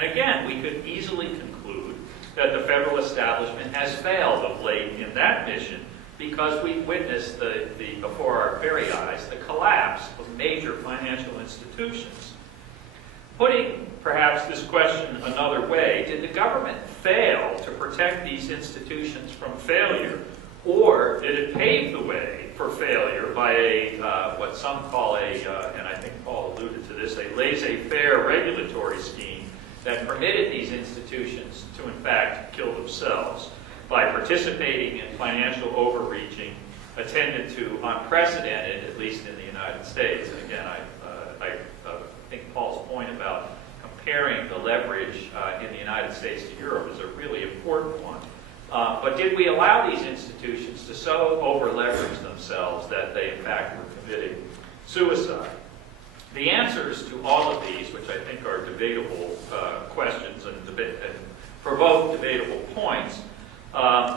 And again, we could easily conclude that the federal establishment has failed of late in that mission because we've witnessed before our very eyes the collapse of major financial institutions. Putting perhaps this question another way, did the government fail to protect these institutions from failure, or did it pave the way for failure by what some call and I think Paul alluded to this, a laissez-faire regulatory scheme that permitted these institutions to in fact kill themselves by participating in financial overreaching attended to unprecedented, at least in the United States. And again, I think Paul's point about comparing the leverage in the United States to Europe is a really important one. But did we allow these institutions to so over-leverage themselves that they in fact were committing suicide? The answers to all of these, which I think are debatable questions and provoke debatable points,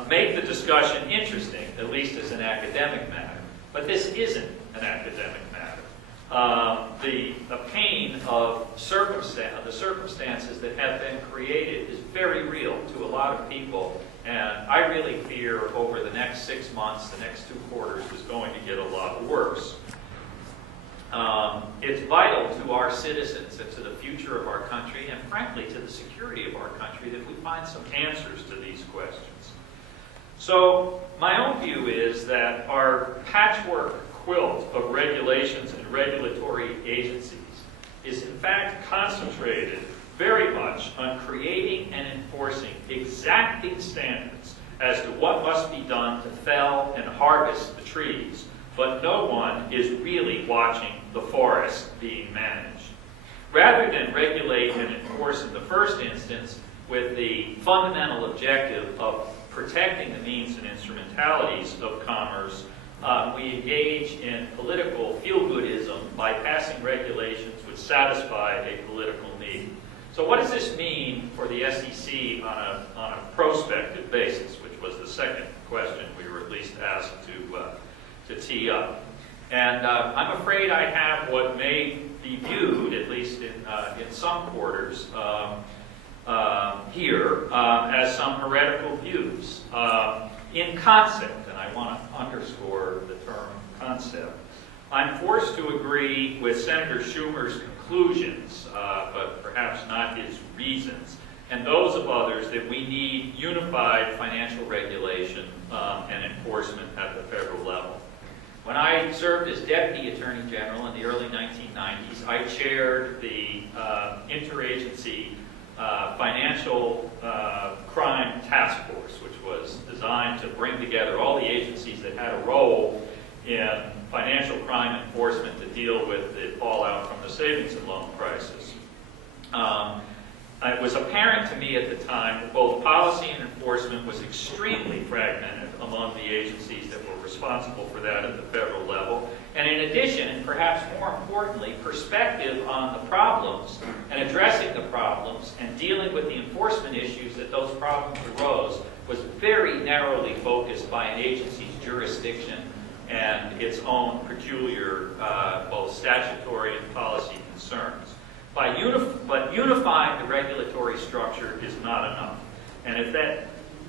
make the discussion interesting, at least as an academic matter. But this isn't an academic matter. The pain of the circumstances that have been created is very real to a lot of people, and I really fear over the next 6 months, the next 2 quarters, is going to get a lot worse. It's vital to our citizens and to the future of our country, and frankly to the security of our country, that we find some answers to these questions. So my own view is that our patchwork quilt of regulations and regulatory agencies is in fact concentrated very much on creating and enforcing exacting standards as to what must be done to fell and harvest the trees, but no one is really watching the forest being managed. Rather than regulate and enforce in the first instance with the fundamental objective of protecting the means and instrumentalities of commerce, we engage in political feel-goodism by passing regulations which satisfy a political need. So what does this mean for the SEC on a prospective basis, which was the second question we were at least asked to tee up? And I'm afraid I have what may be viewed, at least in some quarters here, as some heretical views. In concept, and I want to underscore the term concept, I'm forced to agree with Senator Schumer's conclusions, but perhaps not his reasons, and those of others that we need unified financial regulation and enforcement at the federal level. When I served as Deputy Attorney General in the early 1990s, I chaired the Interagency Financial Crime Task Force, which was designed to bring together all the agencies that had a role in financial crime enforcement to deal with the fallout from the savings and loan crisis. It was apparent to me at the time that both policy and enforcement was extremely fragmented among the agencies that were responsible for that at the federal level. And in addition, and perhaps more importantly, perspective on the problems and addressing the problems and dealing with the enforcement issues that those problems arose was very narrowly focused by an agency's jurisdiction and its own peculiar both statutory and policy concerns. But unifying the regulatory structure is not enough. And if that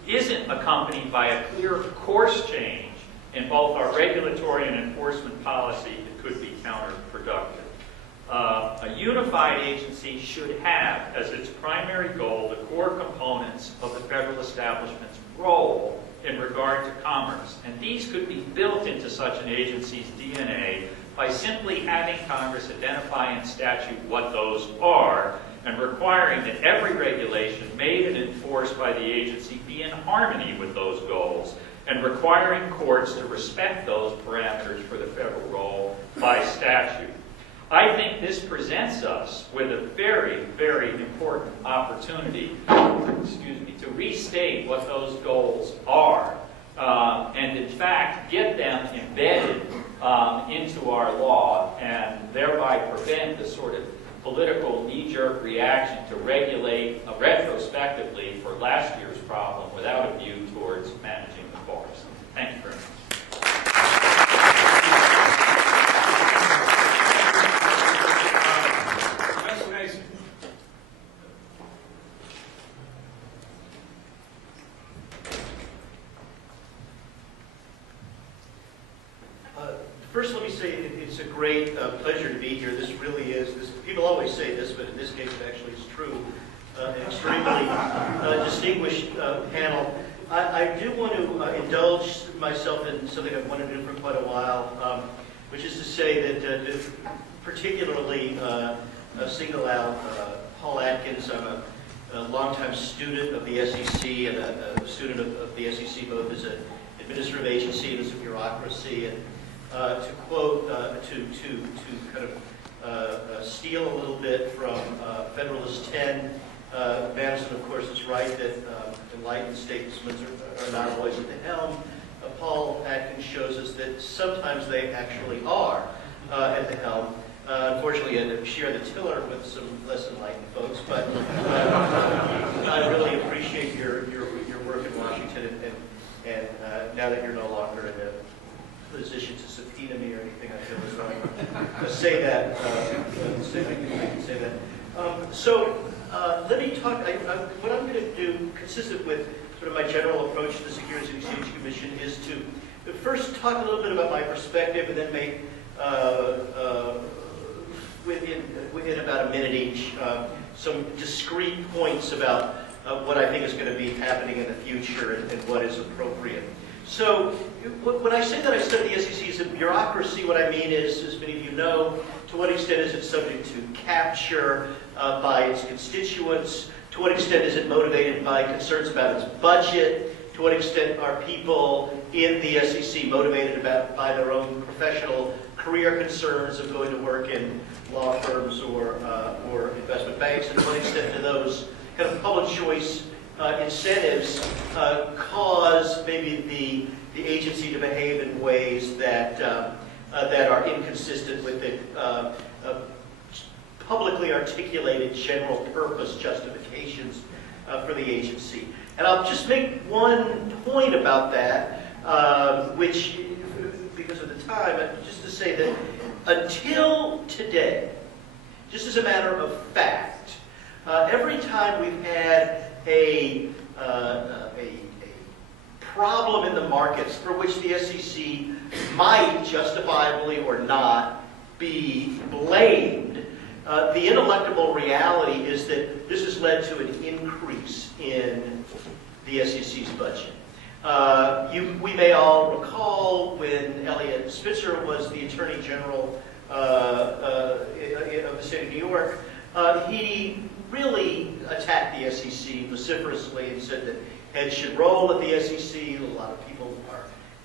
isn't accompanied by a clear course change in both our regulatory and enforcement policy, it could be counterproductive. A unified agency should have as its primary goal the core components of the federal establishment's role in regard to commerce. And these could be built into such an agency's DNA by simply having Congress identify in statute what those are and requiring that every regulation made and enforced by the agency be in harmony with those goals, and requiring courts to respect those parameters for the federal role by statute. I think this presents us with a very, very important opportunity, to restate what those goals are, and in fact get them embedded into our law, and thereby prevent the sort of political knee-jerk reaction to regulate retrospectively for last year's problem without a view towards managing the forest. Thank you very much. First, let me say it's a great pleasure to be here. This really is. People always say this, but in this case, it actually is true. An extremely distinguished panel. I do want to indulge myself in something I've wanted to do for quite a while, which is to say that particularly single out Paul Atkins. I'm a longtime student of the SEC and a student of the SEC both as an administrative agency and as a bureaucracy. And to quote, to kind of steal a little bit from Federalist 10, Madison, of course, is right that enlightened statesmen are not always at the helm. Paul Atkins shows us that sometimes they actually are at the helm. Unfortunately, I had to share the tiller with some less enlightened folks, but I really appreciate your work in Washington, and now that you're no longer in a position to subpoena me or anything, I feel as though I say that. I can say that. So let me talk. What I'm going to do, consistent with sort of my general approach to the Securities and Exchange Commission, is to first talk a little bit about my perspective, and then make within about a minute each some discrete points about what I think is going to be happening in the future and what is appropriate. So when I say that I study the SEC as a bureaucracy, what I mean is, as many of you know, to what extent is it subject to capture by its constituents? To what extent is it motivated by concerns about its budget? To what extent are people in the SEC motivated by their own professional career concerns of going to work in law firms or investment banks? And to what extent do those kind of public choice incentives cause maybe the agency to behave in ways that are inconsistent with the publicly articulated general purpose justifications for the agency? And I'll just make one point about that, which, because of the time, just to say that until today, just as a matter of fact, every time we've had a problem in the markets for which the SEC might, justifiably or not, be blamed, the ineluctable reality is that this has led to an increase in the SEC's budget. We may all recall when Eliot Spitzer was the Attorney General of the state of New York, he really attacked the SEC vociferously and said that heads should roll at the SEC. A lot of people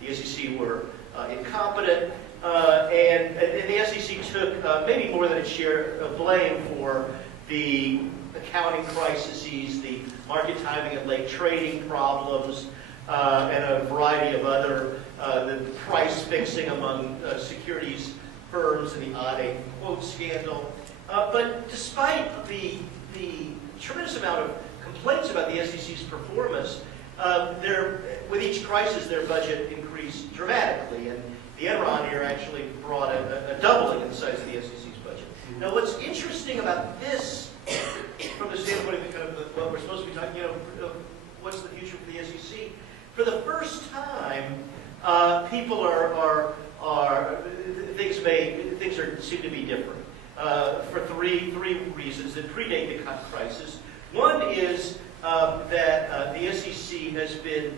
the SEC were incompetent, and the SEC took maybe more than its share of blame for the accounting crises, the market timing and late trading problems, and a variety of other, the price fixing among securities firms and the odd quote scandal. But despite the tremendous amount of complaints about the SEC's performance, with each crisis their budget increased dramatically, and the Enron year actually brought a doubling in the size of the SEC's budget. Now, what's interesting about this, from the standpoint of kind of what we're supposed to be talking, what's the future for the SEC? For the first time, people seem to be different for three reasons that predate the crisis. One is that the SEC has been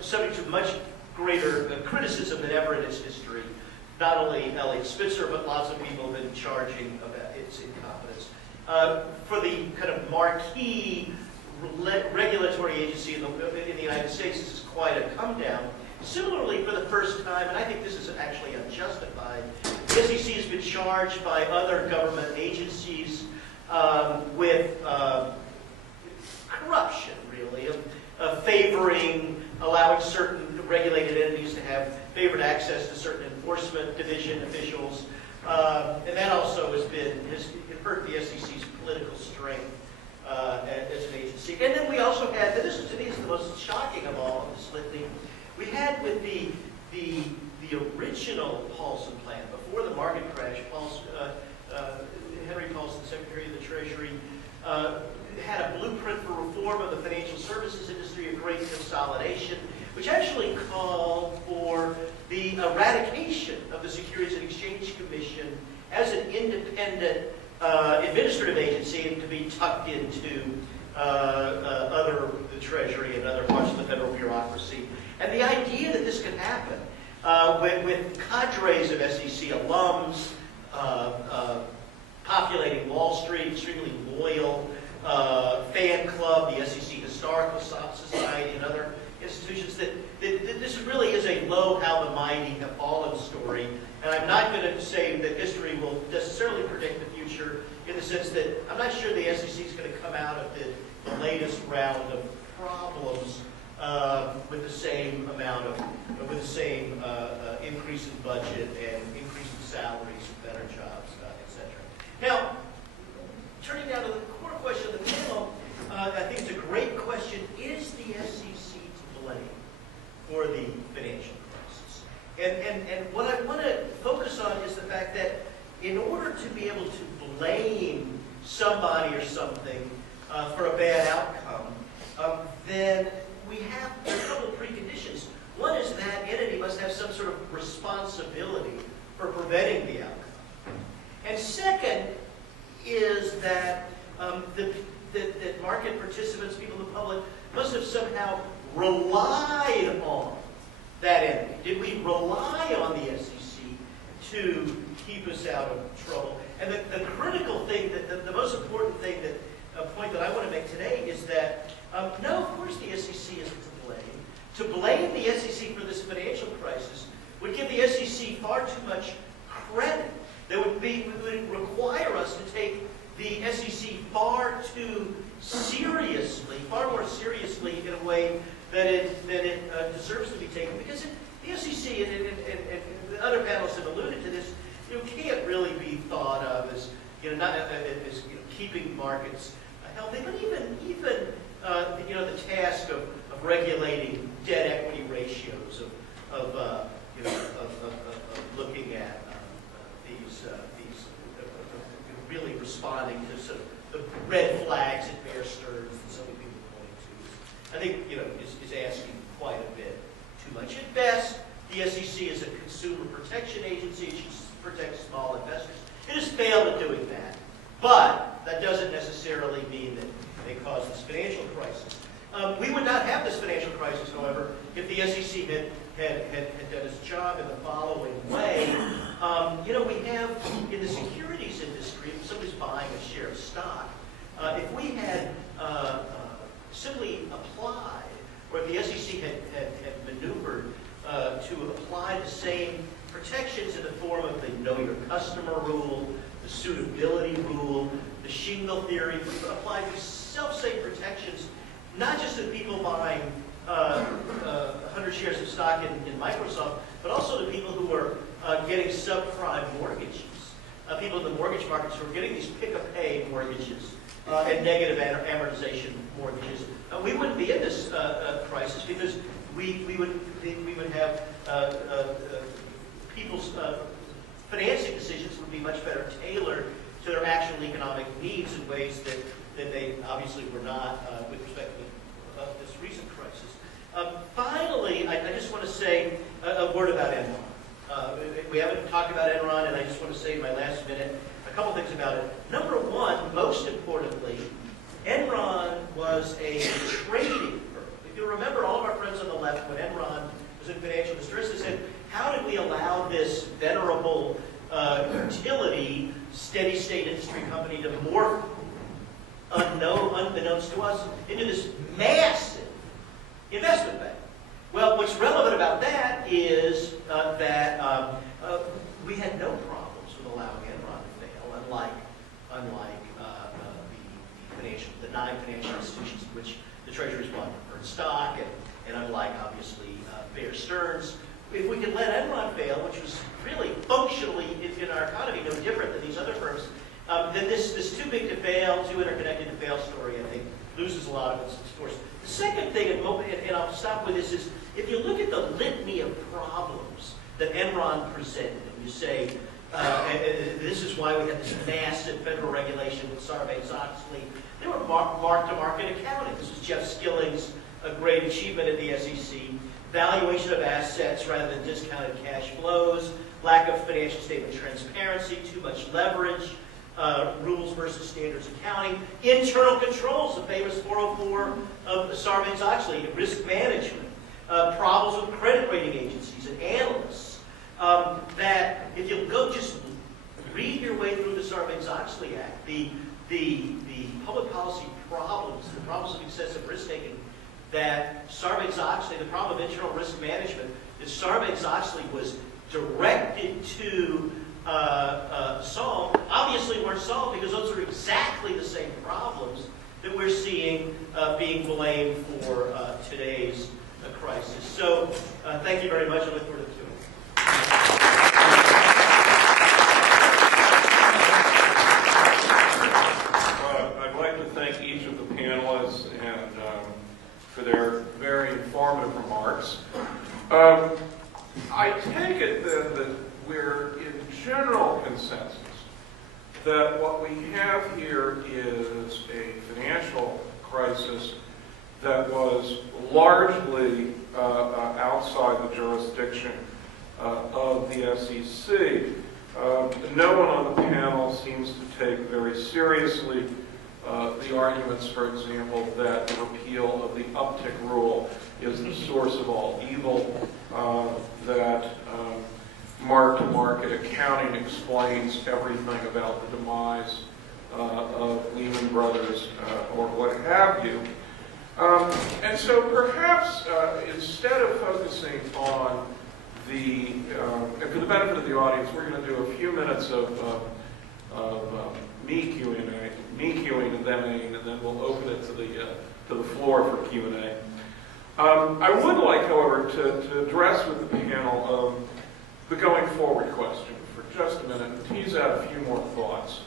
subject to much greater criticism than ever in its history. Not only Eliot Spitzer, but lots of people have been charging about its incompetence. For the kind of marquee regulatory agency in the United States, this is quite a come down. Similarly, for the first time, and I think this is actually unjustified, the SEC has been charged by other government agencies with corruption, really, of allowing certain regulated entities to have favored access to certain enforcement division officials. And that also has hurt the SEC's political strength as an agency. And then we also had, and this to me is the most shocking of all of this litany, we had with the original Paulson plan, before the market crash, Henry Paulson, Secretary of the Treasury, had a blueprint for reform of the financial services industry, a great consolidation, which actually called for the eradication of the Securities and Exchange Commission as an independent administrative agency to be tucked into the Treasury and other parts of the federal bureaucracy. And the idea that this could happen with cadres of SEC alums populating Wall Street, extremely loyal, fan club, the SEC Historical Society, and other institutions, that this really is a low how the mighty have fallen story. And I'm not going to say that history will necessarily predict the future in the sense that I'm not sure the SEC is going to come out of the latest round of problems with the same amount of, increase in budget and increase in salaries, better jobs, etc. Now, turning now to the core question of the panel, I think it's a great question. Is the SEC to blame for the financial crisis? And what I want to focus on is the fact that in order to be able to blame somebody or something for a bad outcome, then we have a couple of preconditions. One is that entity must have some sort of responsibility for preventing the outcome. And second is that that market participants, people in the public, must have somehow relied on that entity. Did we rely on the SEC to keep us out of trouble? And the critical thing, the most important thing, point that I want to make today is that, no, of course the SEC isn't to blame. To blame the SEC for this financial crisis would give the SEC far too much credit. That would require us to take the SEC far more seriously in a way that it deserves to be taken. Because the SEC and the other panels have alluded to this, can't really be thought of as keeping markets healthy, but even the task of regulating debt equity ratios, of looking at these really responding to sort of the red flags at Bear Stearns that so many people point to, I think is asking quite a bit too much. At best, the SEC is a consumer protection agency. It should protect small investors. It has failed at doing that, but that doesn't necessarily mean that they caused this financial crisis. We would not have this financial crisis, however, if the SEC had done its job in the following way. We have in the securities industry, if somebody's buying a share of stock, if we had simply applied, or if the SEC had maneuvered to apply the same protections in the form of the Know Your Customer rule, the suitability rule, the shingle theory, we applied these self-same protections, not just to people buying 100 shares of stock in Microsoft, but also to people who are getting subprime mortgages, people in the mortgage markets who are getting these pick-a-pay mortgages and negative amortization mortgages. We wouldn't be in this crisis because we would have people's financing decisions would be much better tailored to their actual economic needs in ways that they obviously were not with respect to this recent crisis. Finally, I just want to say a word about Enron. We haven't talked about Enron, and I just want to say in my last minute a couple things about it. Number one, most importantly, Enron was a trading firm. If you remember, all of our friends on the left, when Enron was in financial distress, they said, how did we allow this venerable utility, steady-state industry company to morph, unbeknownst to us, into this massive investment bank? Well, what's relevant about that is that we had no problems with allowing Enron to fail, unlike the 9 financial institutions in which the Treasury's bought preferred stock, and unlike, obviously, Bear Stearns. If we could let Enron fail, which was really functionally in our economy no different than these other firms, then this too big to fail, too interconnected to fail story, I think, loses a lot of its force. The second thing, and I'll stop with this, is if you look at the litany of problems that Enron presented, and you say, this is why we had this massive federal regulation with Sarbanes-Oxley, they were mark-to-market accounting. This was Jeff Skilling's great achievement at the SEC. valuation of assets rather than discounted cash flows, lack of financial statement transparency, too much leverage, rules versus standards accounting, internal controls, the famous 404 of Sarbanes-Oxley, risk management, problems with credit rating agencies and analysts, that if you go just read your way through the Sarbanes-Oxley Act, the public policy problems, the problems of excessive risk-taking, that Sarbanes-Oxley, the problem of internal risk management, that Sarbanes-Oxley was directed to solve, obviously weren't solved because those are exactly the same problems that we're seeing being blamed for today's crisis. So thank you very much. I look forward to it. I'd like to thank each of the panelists and for their very informative remarks. I take it then that we're in general consensus that what we have here is a financial crisis that was largely outside the jurisdiction of the SEC. No one on the panel seems to take very seriously the arguments, for example, that the repeal of the uptick rule is the source of all evil, that mark-to-market accounting explains everything about the demise of Lehman Brothers or what have you. And so perhaps instead of focusing on the, and for the benefit of the audience, we're going to do a few minutes of me queuing and then we'll open it to the floor for Q&A. I would like, however, to address with the panel the going forward question for just a minute and tease out a few more thoughts.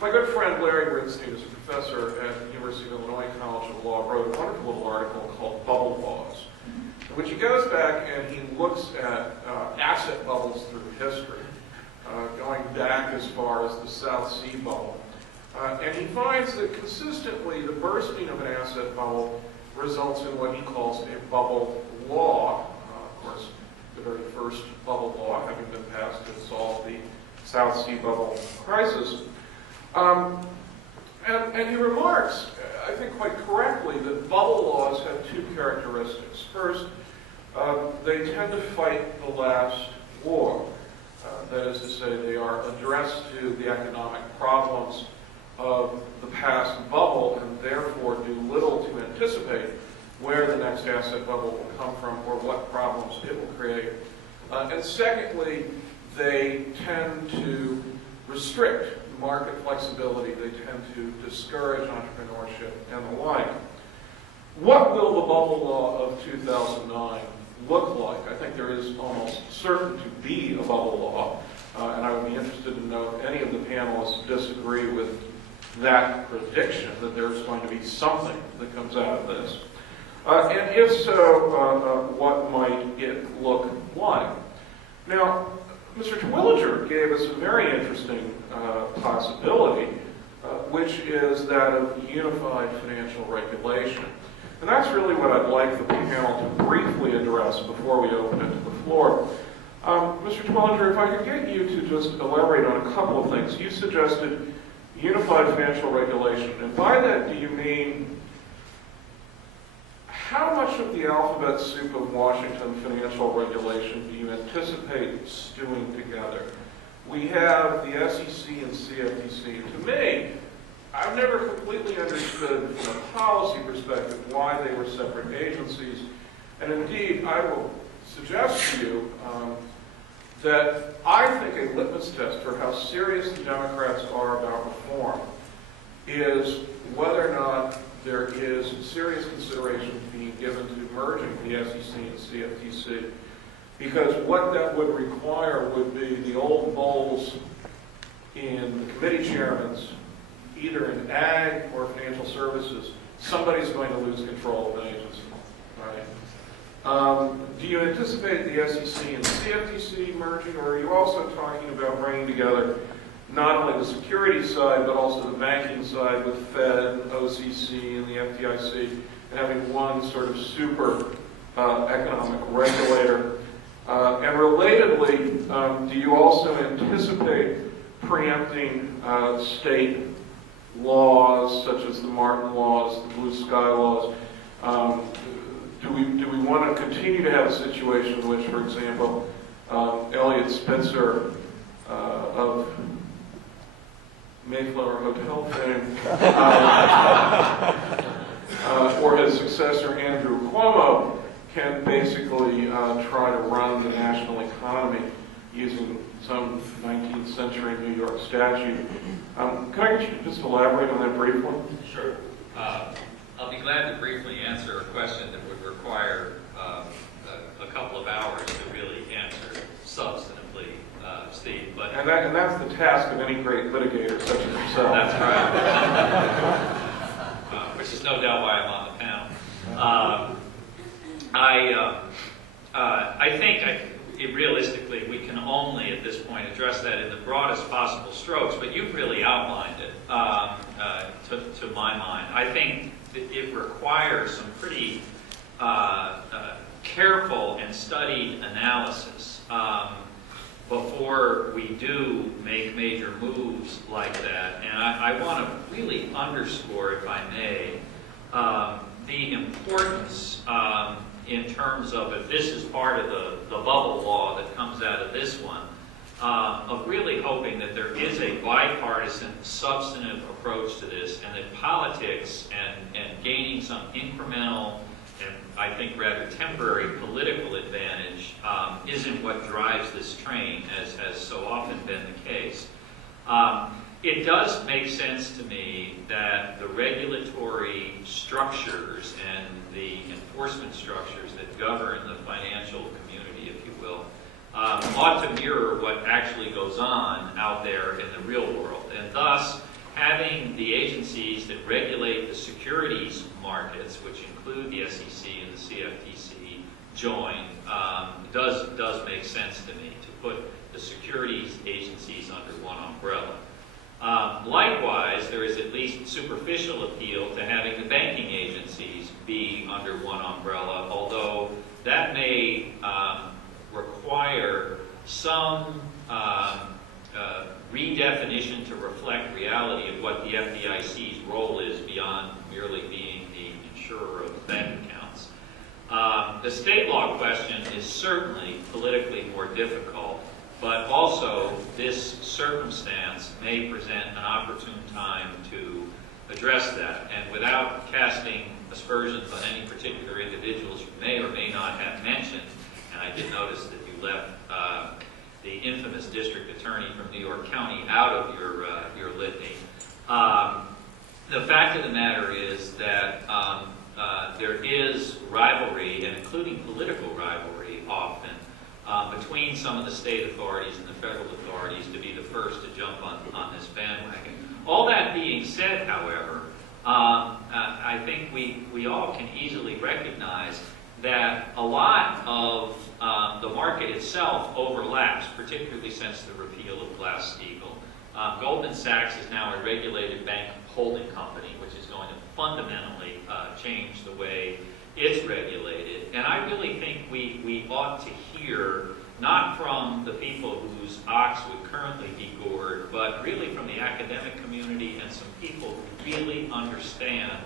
My good friend Larry Brinstein is a professor at the University of Illinois College of Law, wrote a wonderful little article called Bubble Laws, in which he goes back and he looks at asset bubbles through history, going back as far as the South Sea bubble. And he finds that consistently the bursting of an asset bubble results in what he calls a bubble law. Of course, the very first bubble law having been passed to solve the South Sea bubble crisis. And he remarks, I think quite correctly, that bubble laws have two characteristics. First, they tend to fight the last war. That is to say, they are addressed to the economic problems of the past bubble and therefore do little to anticipate where the next asset bubble will come from or what problems it will create. And secondly, they tend to restrict market flexibility. They tend to discourage entrepreneurship and the like. What will the bubble law of 2009 look like? I think there is almost certain to be a bubble law, and I would be interested to know if any of the panelists disagree with that prediction, that there's going to be something that comes out of this. And if so, what might it look like? Now, Mr. Terwilliger gave us a very interesting possibility, which is that of unified financial regulation. And that's really what I'd like the panel to briefly address before we open it to the floor. Mr. Terwilliger, if I could get you to just elaborate on a couple of things. You suggested unified financial regulation, and by that do you mean how much of the alphabet soup of Washington financial regulation do you anticipate stewing together? We have the SEC and CFTC. To me, I've never completely understood from a policy perspective why they were separate agencies. And indeed, I will suggest to you that I think a litmus test for how serious the Democrats are about reform is whether or not there is serious consideration being given to merging the SEC and CFTC. Because what that would require would be the old moles in the committee chairmans, either in ag or financial services. Somebody's going to lose control of an agency, right? Do you anticipate the SEC and CFTC merging, or are you also talking about bringing together not only the securities side, but also the banking side with Fed, OCC, and the FDIC, and having one sort of super economic regulator? And relatedly, do you also anticipate preempting state laws such as the Martin laws, the Blue Sky laws? Do we want to continue to have a situation in which, for example, Elliot Spitzer of Mayflower Hotel fame, or his successor Andrew Cuomo, can basically try to run the national economy using some 19th century New York statute? Can I get you to just elaborate on that briefly? Sure. I'll be glad to briefly answer a question that would require a couple of hours to really answer substantively, Steve. But and that's the task of any great litigator such as yourself. That's right. Which is no doubt why I'm on the panel. I think realistically we can only at this point address that in the broadest possible strokes, but you've really outlined it to my mind. I think that it requires some pretty careful and studied analysis before we do make major moves like that. And I want to really underscore, if I may, the importance in terms of, if this is part of the bubble law that comes out of this one, of really hoping that there is a bipartisan, substantive approach to this, and that politics and gaining some incremental and I think rather temporary political advantage isn't what drives this train, as has so often been the case. It does make sense to me that the regulatory structures and the enforcement structures that govern the financial community, if you will, ought to mirror what actually goes on out there in the real world. And thus, having the agencies that regulate the securities markets, which include the SEC and the CFTC, join, does make sense to me, to put the securities agencies under one umbrella. Likewise, there is at least superficial appeal to having the banking agencies be under one umbrella, although that may require some redefinition to reflect reality of what the FDIC's role is beyond merely being the insurer of bank accounts. The state law question is certainly politically more difficult, but also this circumstance may present an opportune time to address that. And without casting aspersions on any particular individuals you may or may not have mentioned, and I did notice that you left the infamous district attorney from New York County out of your litany. The fact of the matter is that there is rivalry, and including political rivalry often, between some of the state authorities and the federal authorities to be the first to jump on this bandwagon. All that being said, however, I think we all can easily recognize that a lot of the market itself overlaps, particularly since the repeal of Glass-Steagall. Goldman Sachs is now a regulated bank holding company, which is going to fundamentally change the way it's regulated. And I really think we ought to hear, not from the people whose ox would currently be gored, but really from the academic community and some people who really understand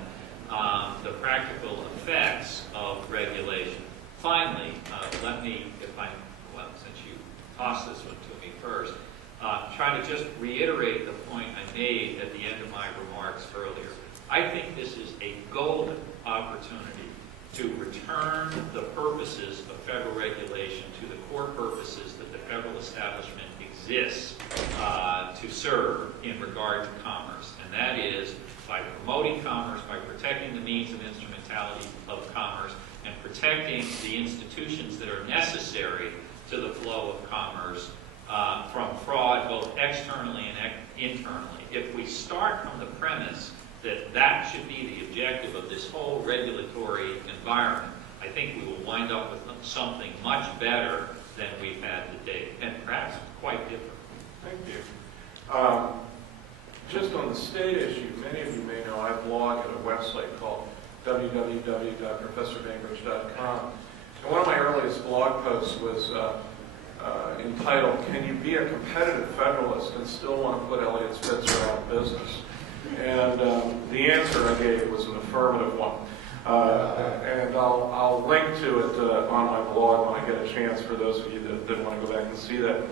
the practical effects of regulation. Finally, let me, since you tossed this one to me first, try to just reiterate the point I made at the end of my remarks earlier. I think this is a golden opportunity to return the purposes of federal regulation to the core purposes that the federal establishment exists to serve in regard to commerce. And that is by promoting commerce, by protecting the means and instrumentality of commerce, and protecting the institutions that are necessary to the flow of commerce from fraud, both externally and internally. If we start from the premise that that should be the objective of this whole regulatory environment, I think we will wind up with something much better than we've had to date, and perhaps quite different. Thank you. Just on the state issue, many of you may know I blog at a website called www.professorbainbridge.com, And one of my earliest blog posts was entitled, "Can you be a competitive Federalist and still want to put Eliot Spitzer out of business?" And the answer I gave was an affirmative one. And I'll link to it on my blog when I get a chance for those of you that want to go back and see that.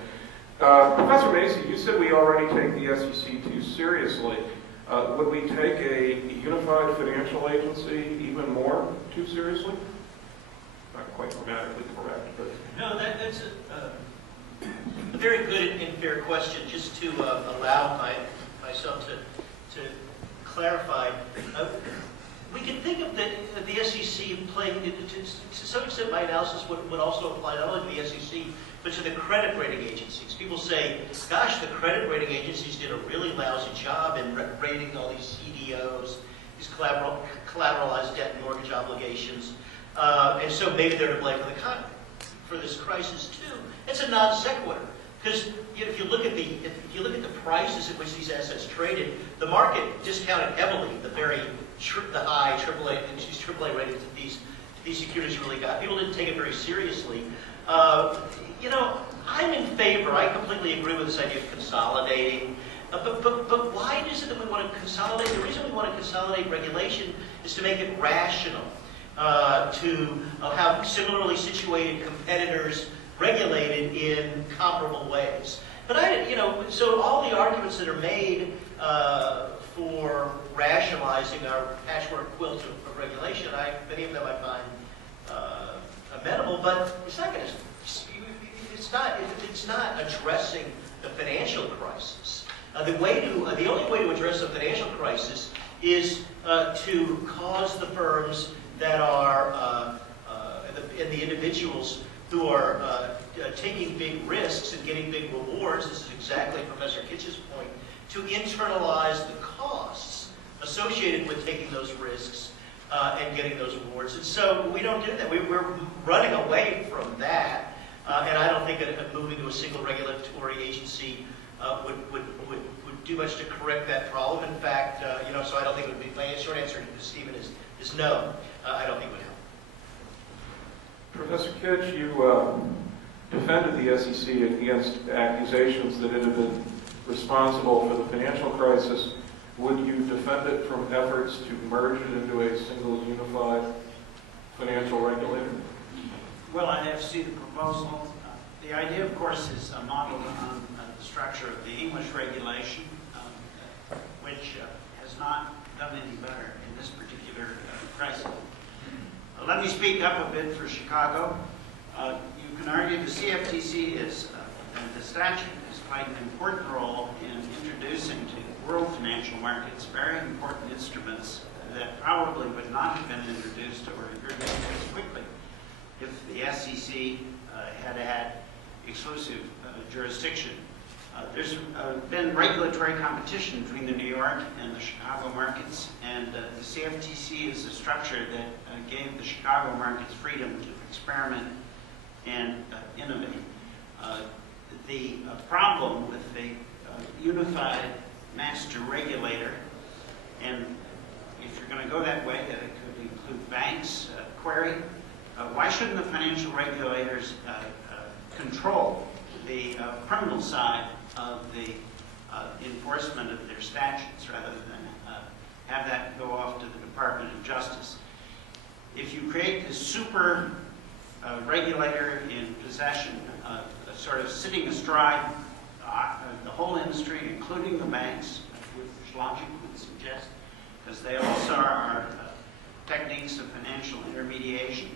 Professor Macey, you said we already take the SEC too seriously. Would we take a unified financial agency even more too seriously? Not quite grammatically correct, but... No, that's a very good and fair question. Just to allow myself to clarify, we can think of the SEC playing, to some extent my analysis would also apply not only to the SEC, but to the credit rating agencies. People say, gosh, the credit rating agencies did a really lousy job in rating all these CDOs, these collateralized debt and mortgage obligations, and so maybe they're to blame for this crisis too. It's a non sequitur, because if you look at the prices at which these assets traded, the market discounted heavily the high AAA ratings that these securities really got. People didn't take it very seriously. I'm in favor. I completely agree with this idea of consolidating. But why is it that we want to consolidate? The reason we want to consolidate regulation is to make it rational, to have similarly situated competitors regulated in comparable ways. But so all the arguments that are made for rationalizing our patchwork quilt of regulation, many of them I find amenable, but it's not addressing the financial crisis. The only way to address the financial crisis is to cause the firms that are and the individuals who are taking big risks and getting big rewards. This is exactly Professor Kitch's point, to internalize the costs associated with taking those risks and getting those rewards. And so we don't do that. We're running away from that. And I don't think that moving to a single regulatory agency would do much to correct that problem. In fact, so I don't think it would be. My short answer to Stephen is no. I don't think it would help. Professor Kitch, you defended the SEC against accusations that it had been responsible for the financial crisis. Would you defend it from efforts to merge it into a single unified financial regulator? Well, I'd have to see the proposal. The idea, of course, is modeled on the structure of the English regulation, which has not done any better in this particular crisis. Let me speak up a bit for Chicago. You can argue the CFTC the statute has played an important role in introducing to world financial markets very important instruments that probably would not have been introduced or introduced as quickly if the SEC had exclusive jurisdiction. There's been regulatory competition between the New York and the Chicago markets, and the CFTC is a structure that gave the Chicago markets freedom to experiment and innovate. The problem with the unified master regulator, and if you're going to go that way, that it could include banks, query, why shouldn't the financial regulators control the criminal side of the enforcement of their statutes rather than have that go off to the Department of Justice? If you create this super regulator in possession, sort of sitting astride the whole industry, including the banks, which logic would suggest, because they also are techniques of financial intermediation,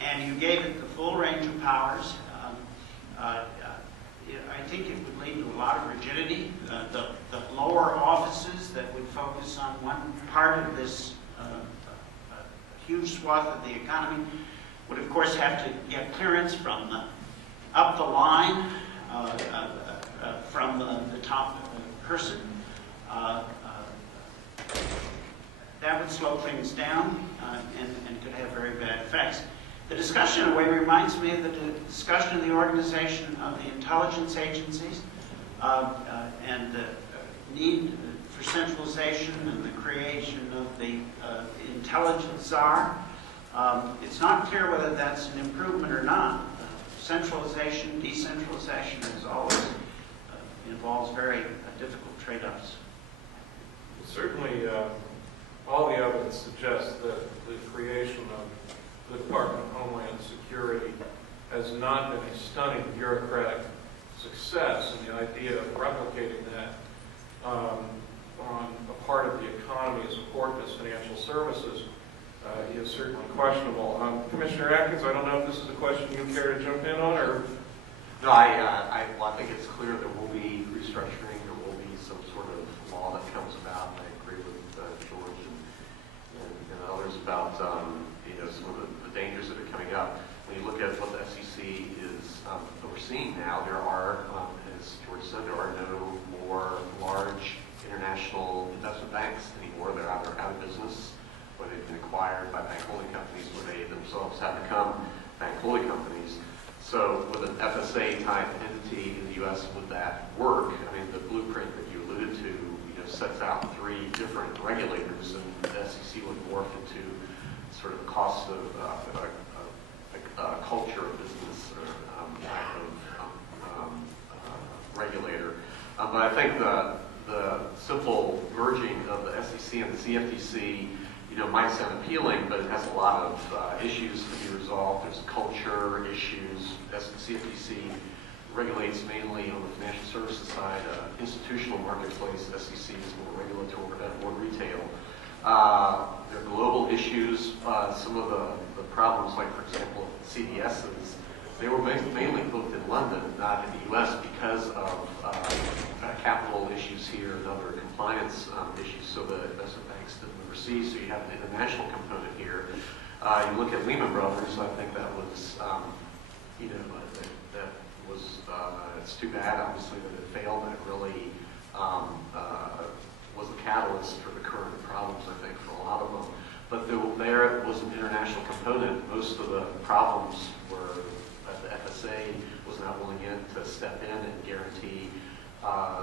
and you gave it the full range of powers, I think it would lead to a lot of rigidity. The lower offices that would focus on one part of this huge swath of the economy would, of course, have to get clearance from up the line, from the top person. That would slow things down and could have very bad effects. The discussion, in a way, reminds me of the discussion of the organization of the intelligence agencies and the need for centralization and the creation of the intelligence czar. It's not clear whether that's an improvement or not. Centralization, decentralization is always involves very difficult trade-offs. Certainly, all the evidence suggests that the creation of the Department of Homeland Security has not been a stunning bureaucratic success, and the idea of replicating that on a part of the economy as important as financial services is certainly questionable. Commissioner Atkins, I don't know if this is a question you care to jump in on, or? No, I think it's clear there will be restructuring, there will be some sort of law that comes about. I agree with George and others about some of the dangers that are coming up. When you look at what the SEC is overseeing now, there are, as George said, there are no more large international investment banks anymore. They're either out of business, or they've been acquired by bank holding companies, or they themselves have become bank holding companies. So with an FSA-type entity in the U.S., would that work? I mean, the blueprint that you alluded to, sets out 3 different regulators, and the SEC would morph into sort of the cost of culture of business or type of regulator. But I think the simple merging of the SEC and the CFTC, might sound appealing, but it has a lot of issues to be resolved. There's culture issues. CFTC regulates mainly on the financial services side, institutional marketplace. SEC is more regulatory, more retail. There are global issues. Some of the problems, like for example, CDSs, they were mainly booked in London, not in the U.S., because of capital issues here and other compliance issues. So the investment banks didn't overseas, so you have an international component here. You look at Lehman Brothers. I think that was, that was. It's too bad, obviously, that it failed. That really was the catalyst for the current problems, I think, for a lot of them. But there was an international component. Most of the problems were that the FSA was not willing to step in and guarantee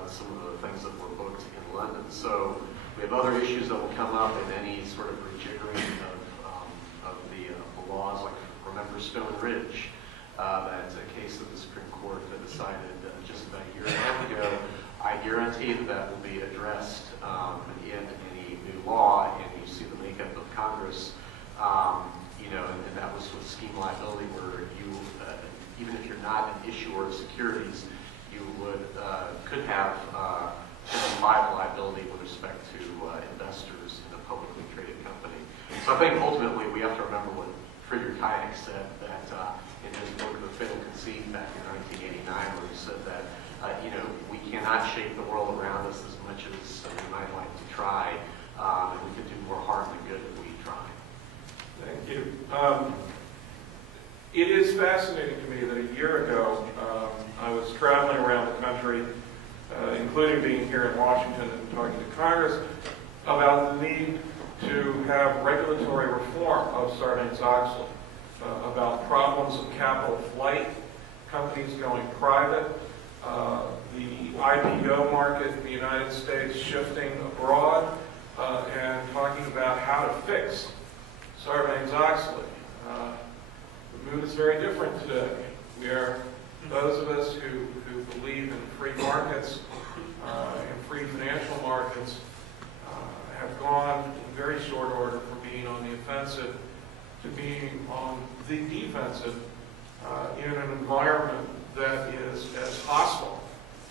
some of the things that were booked in London. So we have other issues that will come up in any sort of rejiggering of the laws. Like, remember Stone Ridge? That's a case that the Supreme Court decided just about a year and a half ago. I guarantee that will be addressed in any new law, and you see the makeup of Congress, and that was with scheme liability, where you, even if you're not an issuer of securities, you could have 5 liability with respect to investors in a publicly traded company. So I think ultimately we have to remember what Friedrich Hayek said, that in his book The Fatal Conceit back in 1989, where he said that we cannot shape the world around us as much as we might like to try, and we could do more harm than good if we try. Thank you. It is fascinating to me that a year ago I was traveling around the country, including being here in Washington and talking to Congress about the need to have regulatory reform of Sarbanes-Oxley, about problems of capital flight, companies going private, the IPO market in the United States shifting abroad, and talking about how to fix Sarbanes-Oxley. The mood is very different today. We are, those of us who believe in free markets and free financial markets, have gone in very short order from being on the offensive to being on the defensive in an environment that is as hostile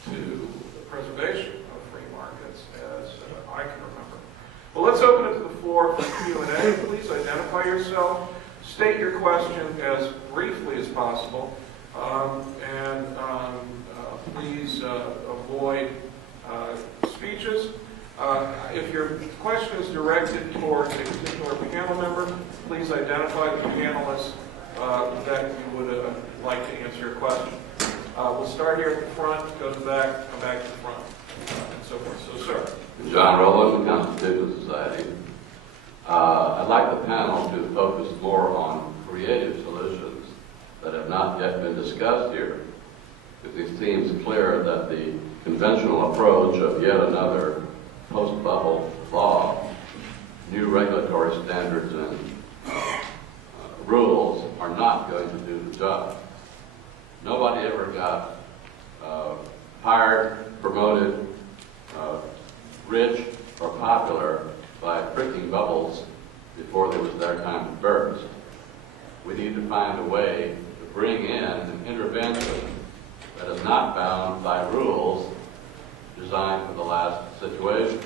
to the preservation of free markets as I can remember. Well, let's open it to the floor for Q&A. Please identify yourself, state your question as briefly as possible, and please avoid speeches. If your question is directed towards a particular panel member, please identify the panelists that you would like to answer your question. We'll start here at the front, go to the back, come back to the front, and so forth. So, sir. John Rowland, the Constitution Society. I'd like the panel to focus more on creative solutions that have not yet been discussed here. It seems clear that the conventional approach of yet another post-bubble law, new regulatory standards and job. Nobody ever got hired, promoted, rich, or popular by pricking bubbles before there was their time to burst. We need to find a way to bring in an intervention that is not bound by rules designed for the last situation.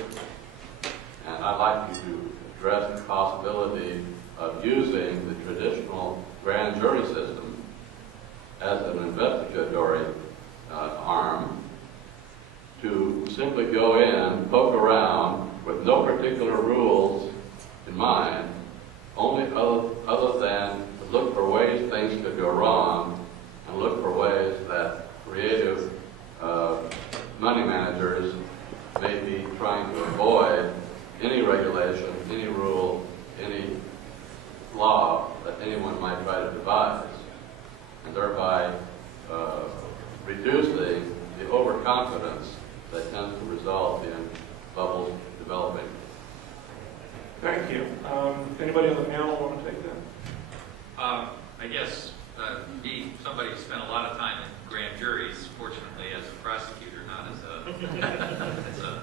And I'd like you to address the possibility of using the traditional grand jury system as an investigatory arm to simply go in, poke around with no particular rules in mind, only other than to look for ways things could go wrong and look for ways that creative money managers may be trying to avoid any regulation, any rule, any law that anyone might try to devise, and thereby reducing the overconfidence that tends to result in bubbles developing. Thank you. Anybody on the panel want to take that? I guess somebody who spent a lot of time in grand juries, fortunately as a prosecutor, not as a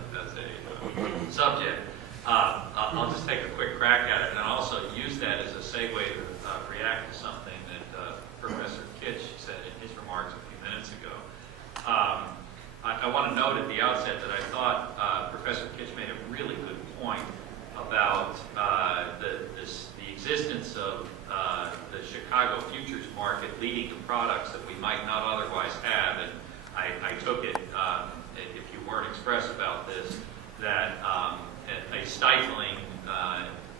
subject. I'll just take a quick crack at it and also use that as a segue to react to something that Professor Kitch said in his remarks a few minutes ago. I want to note at the outset that I thought Professor Kitch made a really good point about the existence of the Chicago futures market leading to products that we might not otherwise have. And I took it, if you weren't express about this, that a stifling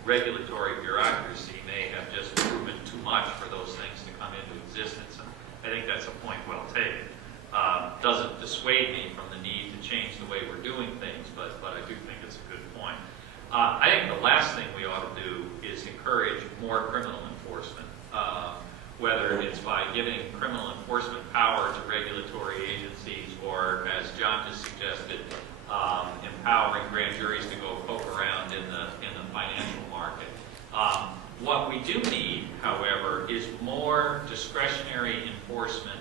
regulatory bureaucracy may have just proven too much for those things to come into existence. And I think that's a point well taken. Doesn't dissuade me from the need to change the way we're doing things, but I do think it's a good point. I think the last thing we ought to do is encourage more criminal enforcement, whether it's by giving criminal enforcement power to regulatory agencies or, as John just suggested, empowering grand juries to go poke around in the financial market. What we do need, however, is more discretionary enforcement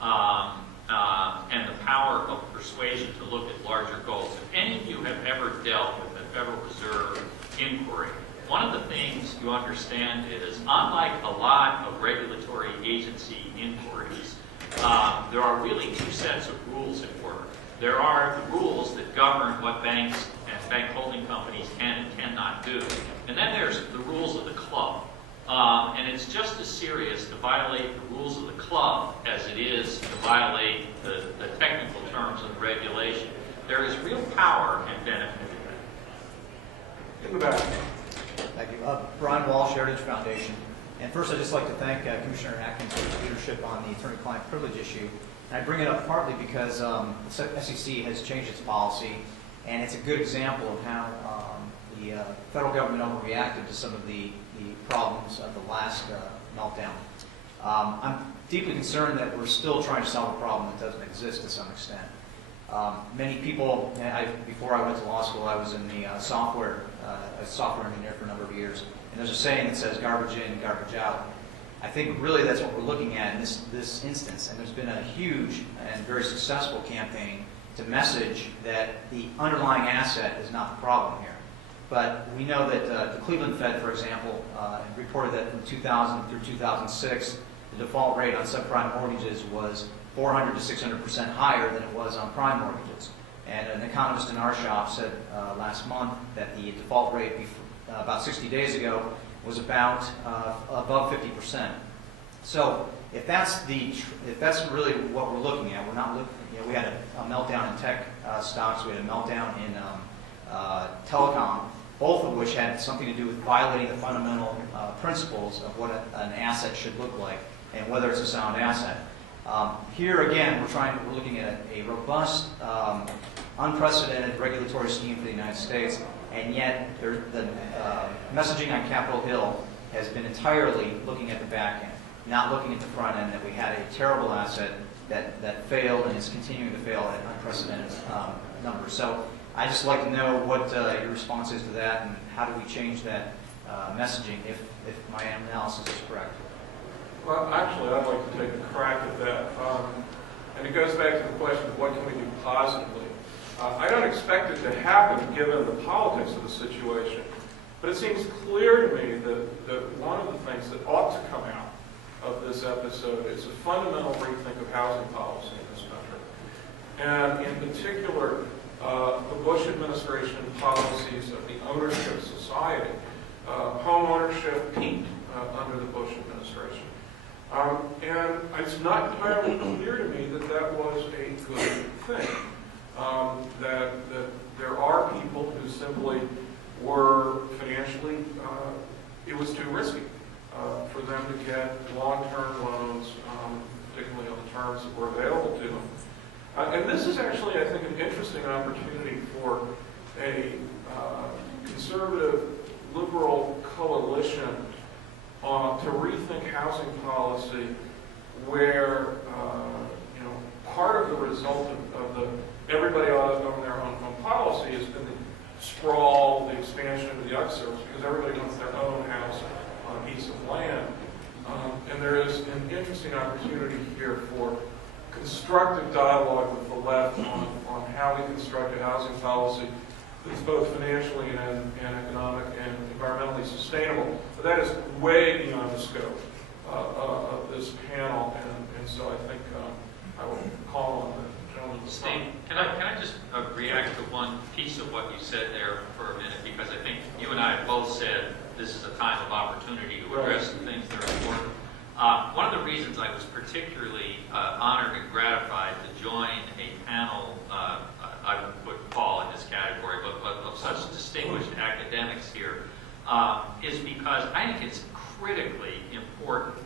and the power of persuasion to look at larger goals. If any of you have ever dealt with the Federal Reserve inquiry, one of the things you understand is, unlike a lot of regulatory agency inquiries, there are really two sets of rules at work. There are the rules that govern what banks and bank holding companies can and cannot do. And then there's the rules of the club. And it's just as serious to violate the rules of the club as it is to violate the technical terms of the regulation. There is real power and benefit in that. In the back. Thank you. Brian Walsh, Heritage Foundation. And first, I'd just like to thank Commissioner Atkins for his leadership on the attorney-client privilege issue. And I bring it up partly because the SEC has changed its policy, and it's a good example of how the federal government overreacted to some of the problems of the last meltdown. I'm deeply concerned that we're still trying to solve a problem that doesn't exist to some extent. Many people, before I went to law school, I was in the software engineer for a number of years, and there's a saying that says garbage in, garbage out. I think really that's what we're looking at in this instance, and there's been a huge and very successful campaign to message that the underlying asset is not the problem here. But we know that the Cleveland Fed, for example, reported that from 2000 through 2006, the default rate on subprime mortgages was 400 to 600% higher than it was on prime mortgages. And an economist in our shop said last month that the default rate about 60 days ago was about above 50%. So if that's really what we're looking at, we're not looking. We had a meltdown in tech stocks. We had a meltdown in telecom, both of which had something to do with violating the fundamental principles of what an asset should look like and whether it's a sound asset. Here again, we're looking at a robust, unprecedented regulatory scheme for the United States, and yet the messaging on Capitol Hill has been entirely looking at the back end, not looking at the front end, that we had a terrible asset that failed and is continuing to fail at unprecedented numbers. So I'd just like to know what your response is to that, and how do we change that messaging if my analysis is correct. Well, actually, I'd like to take a crack at that. And it goes back to the question of what can we do positively. I don't expect it to happen given the politics of the situation, but it seems clear to me that one of the things that ought to come out of this episode is a fundamental rethink of housing policy in this country. And in particular, the Bush administration policies of the ownership society. Home ownership peaked under the Bush administration. And it's not entirely clear to me that that was a good thing. That there are people who simply were financially, it was too risky for them to get long-term loans, particularly on the terms that were available to them. And this is actually, I think, an interesting opportunity for a conservative liberal coalition to rethink housing policy where, part of the result of the everybody ought to own their own home policy has been the sprawl, the expansion of the upsurge, because everybody wants their own house on a piece of land. And there is an interesting opportunity here for constructive dialogue with the left on how we construct a housing policy that's both financially and economic and environmentally sustainable. But that is way beyond the scope of this panel, and so I think I will call on the gentleman. Steve, can I just react to one piece of what you said there for a minute? Because I think you and I have both said this is a time of opportunity to address the things that are important. One of the reasons I was particularly honored and gratified to join a panel, I would call in this category, but of such distinguished academics here, is because I think it's critically important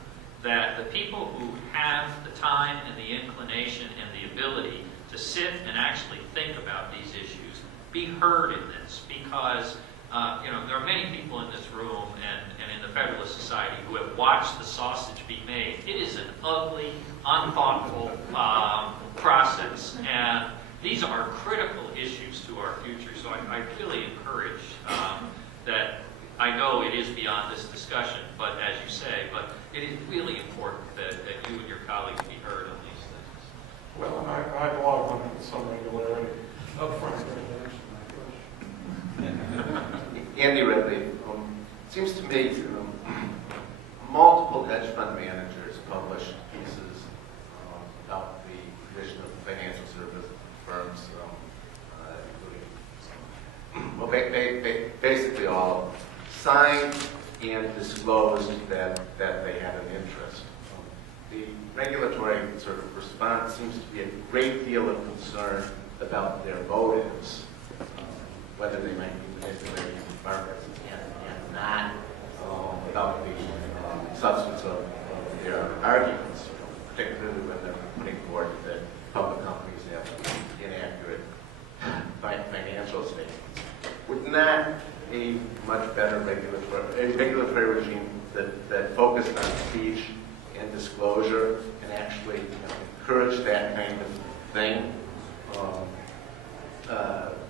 that the people who have the time and the inclination and the ability to sit and actually think about these issues be heard in this, because there are many people in this room and in the Federalist Society who have watched the sausage be made. It is an ugly, unthoughtful process, and these are critical issues to our future. So I really encourage that. I know it is beyond this discussion, but as you say, but it is really important that you and your colleagues be heard on these things. Well, I log on with some regularity up front. Andy Redley, seems to me multiple hedge fund managers publish pieces about the provision of financial service firms, including basically all of them, signed and disclosed that they had an interest. The regulatory sort of response seems to be a great deal of concern about their motives, whether they might be manipulating markets and not about the substance of their arguments, particularly when they're putting forward that public companies have inaccurate financial statements. Would not a much better regulatory regime that focused on speech and disclosure and actually encourage that kind of thing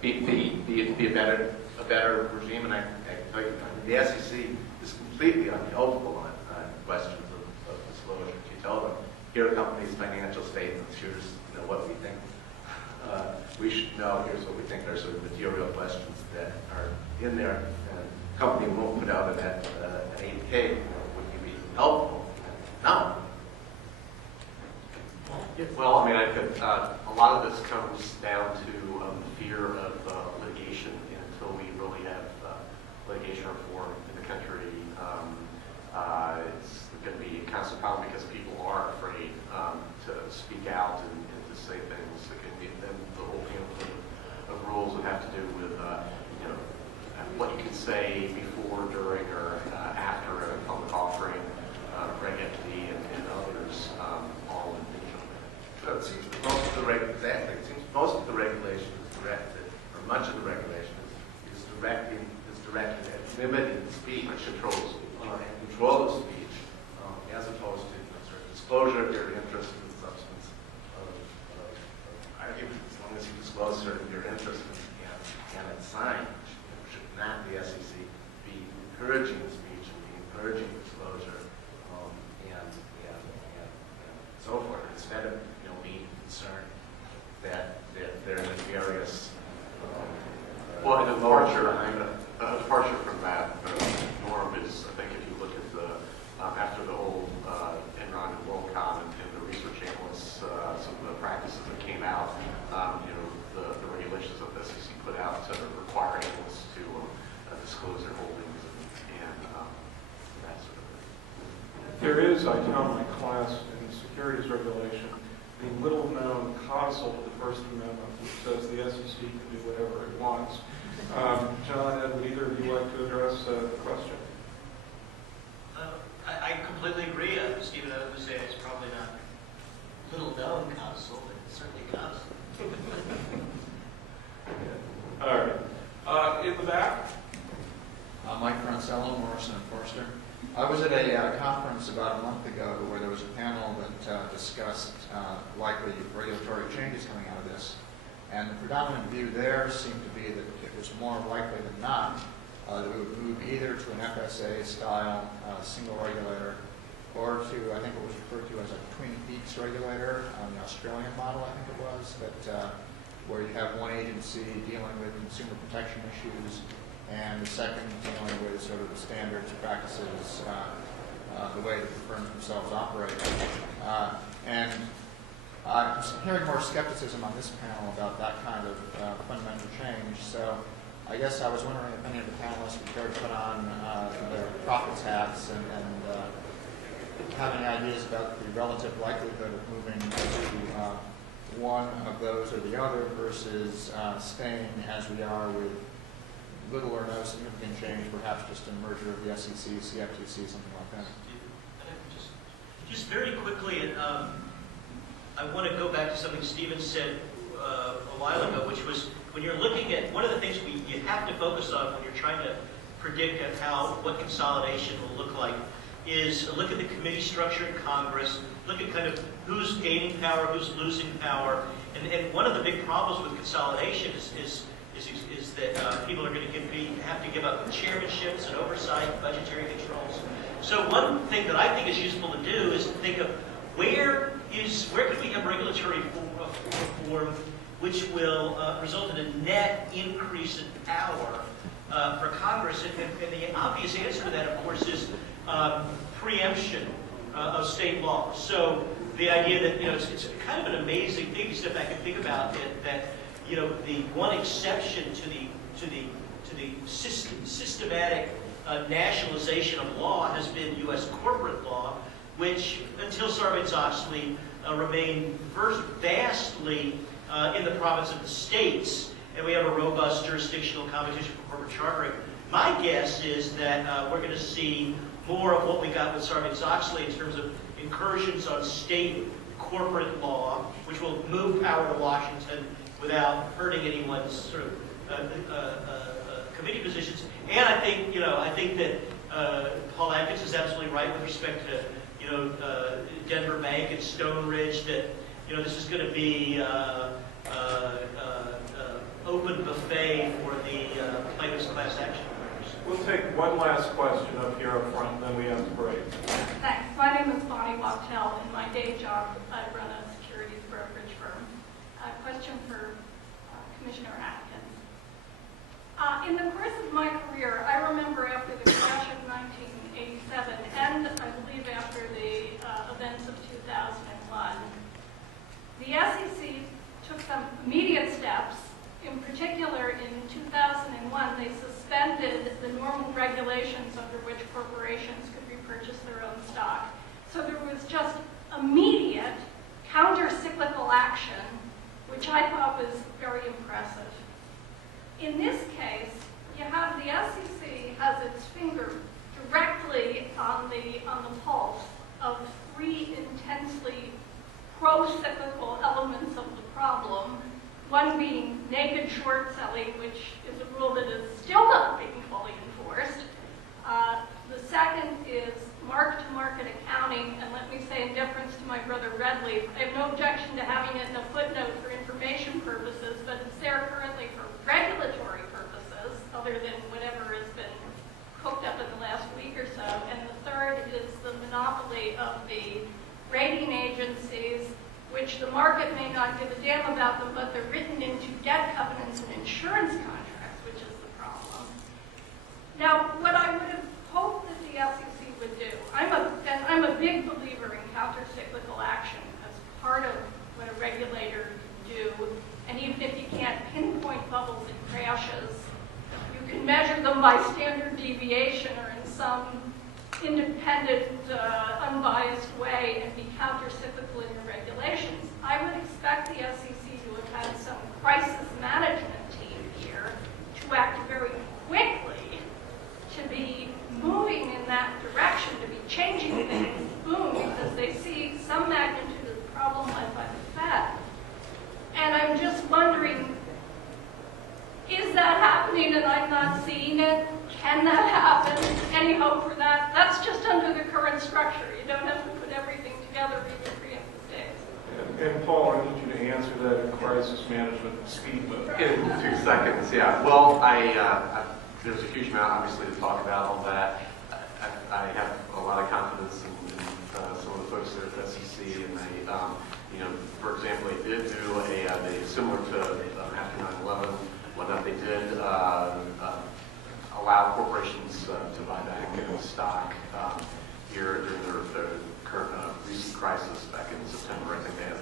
be a better regime? And I tell you, the SEC is completely unhelpful on questions of disclosure. You tell them, here are companies' financial statements, here's what we think we should know, here's what we think are sort of material questions that are in there, and the company won't put out an 8K. Would you be helpful? No. Well, I mean, I could, a lot of this comes down to the fear of litigation, and until we really have litigation reform in the country, it's going to be a constant problem because people are afraid to speak out and to say things that can be, then the whole pamphlet of rules would have to do with, what you can say before, during, or after a public offering, Reg FD and others, all in digital. So it seems that most of the regulation is directed, or much of the regulation is directed at limiting speech, control of speech, as opposed to sort of disclosure of your interest in the substance of argument. As long as you disclose sort of your interest and it's signed, should not the SEC be encouraging speech and be encouraging disclosure Well, a departure from that norm is, I think, if you look at the after the whole Enron and WorldCom and the research analysts, some of the practices that came out, the regulations that the SEC put out to require analysts to disclose their holdings and that sort of thing. There is, I tell my class in securities regulation, the little-known codicil of the First Amendment, which says the SEC can do whatever it wants. John, Ed, would either of you like to address the question? I completely agree. Stephen, I would say it's probably not little-known codicil, but it's certainly codicil. All right. In the back? Mike Francello, Morrison & Forster. I was at a conference about a month ago where there was a panel that discussed likely regulatory changes coming out of this. And the predominant view there seemed to be that it was more likely than not that we would move either to an FSA-style single regulator or to, I think it was referred to as a Twin Peaks regulator, the Australian model, I think it was, that where you have one agency dealing with consumer protection issues and the second dealing with sort of the standards, practices, the way that the firms themselves operate. And I'm hearing more skepticism on this panel about that kind of fundamental change. So I guess I was wondering if any of the panelists would care to put on their profits hats and have any ideas about the relative likelihood of moving to one of those or the other versus staying as we are with little or no significant change, perhaps just a merger of the SEC, CFTC, something like that. Just very quickly, I want to go back to something Stephen said a while ago, which was when you're looking at one of the things you have to focus on when you're trying to predict what consolidation will look like is look at the committee structure in Congress, look at kind of who's gaining power, who's losing power, and one of the big problems with consolidation is that people are going to have to give up chairmanships and oversight, budgetary controls. So one thing that I think is useful to do is to think of where can we have regulatory reform which will result in a net increase in power for Congress. And the obvious answer to that, of course, is preemption of state law. So the idea that it's kind of an amazing thing to step back and think about that the one exception to the systematic nationalization of law has been U.S. corporate law, which until Sarbanes-Oxley remained vastly in the province of the states, and we have a robust jurisdictional competition for corporate chartering. My guess is that we're going to see more of what we got with Sarbanes-Oxley in terms of incursions on state corporate law, which will move power to Washington without hurting anyone's sort of committee positions. And I think that Paul Atkins is absolutely right with respect to Denver Bank and Stone Ridge, that this is going to be open buffet for the plaintiffs' class action lawyers. We'll take one last question up here up front, and then we have to break. Thanks. My name is Bonnie Wachtel. In my day job, I run a securities brokerage firm. A question for Commissioner Atkins. In the course of my career, I remember after the crash of 1987, and I believe after the events of 2001, the SEC took some immediate steps. In particular, in 2001, they suspended the normal regulations under which corporations could repurchase their own stock. So there was just immediate counter-cyclical action, which I thought was very impressive. In this case, you have the SEC has its finger directly on the pulse of three intensely pro-cyclical elements of the problem, one being naked short selling, which is a rule that is still not being fully enforced. The second is mark-to-market accounting, and let me say in deference to my brother Redleaf, I have no objection to having it in a footnote for information purposes, but it's there currently for regulatory purposes, other than whatever has been cooked up in the last week or so. And the third is the monopoly of the rating agencies, which the market may not give a damn about them, but they're written into debt covenants and insurance contracts, which standard deviation or in some independent, unbiased way and be counter-cyclical in your regulations. I would expect the SEC to have had some crisis management team here to act very quickly, to be moving in that direction, to be changing things, boom, because they see some magnitude of the problem led by the Fed. And I'm just wondering, is that happening and I'm not seeing it? Can that happen? Any hope for that? That's just under the current structure. You don't have to put everything together even preemptive days. And Paul, I need you to answer that in crisis management speed mode. In 2 seconds, yeah. Well, there's a huge amount, obviously, to talk about on that. I have a lot of confidence in some of the folks there at the SEC, and they, for example, they did do they similar to after 9/11, when they did allow corporations to buy back stock here during their current recent crisis back in September. I think they had a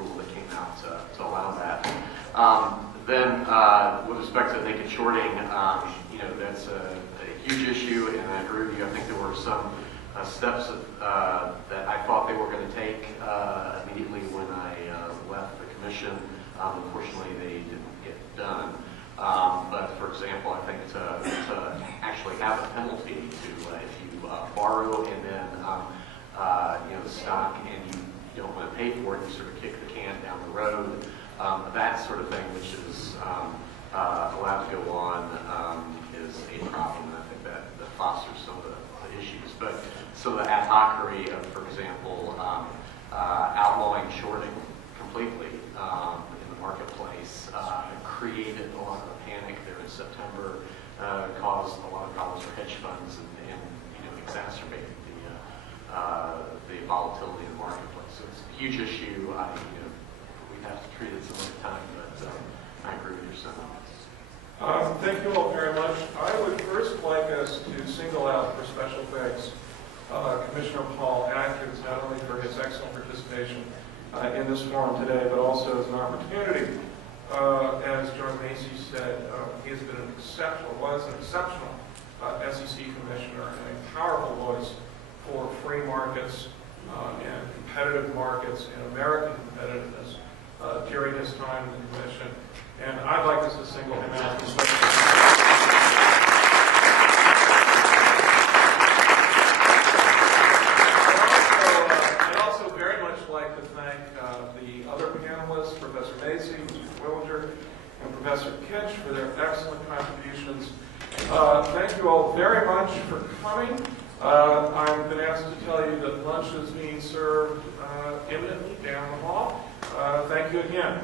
rule that came out to allow that. Then, with respect to naked shorting, that's a huge issue, and I agree with you. I think there were some steps that I thought they were going to take immediately when I left the commission. Unfortunately, they didn't get done. But for example, I think to actually have a penalty if you borrow and then the stock and you don't want to pay for it, you sort of kick the can down the road. That sort of thing, which is allowed to go on, is a problem, and I think that fosters some of the issues. But so the ad hocery of, for example, outlawing shorting completely in the marketplace created a lot of panic there in September, caused a lot of problems for hedge funds, and exacerbated the volatility in the marketplace. So it's a huge issue. We'd have to treat it some other time, but I agree with your sentiments. Thank you all very much. I would first like us to single out for special thanks Commissioner Paul Atkins, not only for his excellent participation in this forum today, but also as an opportunity. As John Macey said, he has been an exceptional SEC commissioner and a powerful voice for free markets and competitive markets and American competitiveness during his time in the commission. And I'd like us to single him out. I'd also very much like to thank the other panelists, Professor Macey, Terwilliger, and Professor Kitch, for their excellent contributions. Thank you all very much for coming. I've been asked to tell you that lunch is being served imminently down the hall. Thank you again.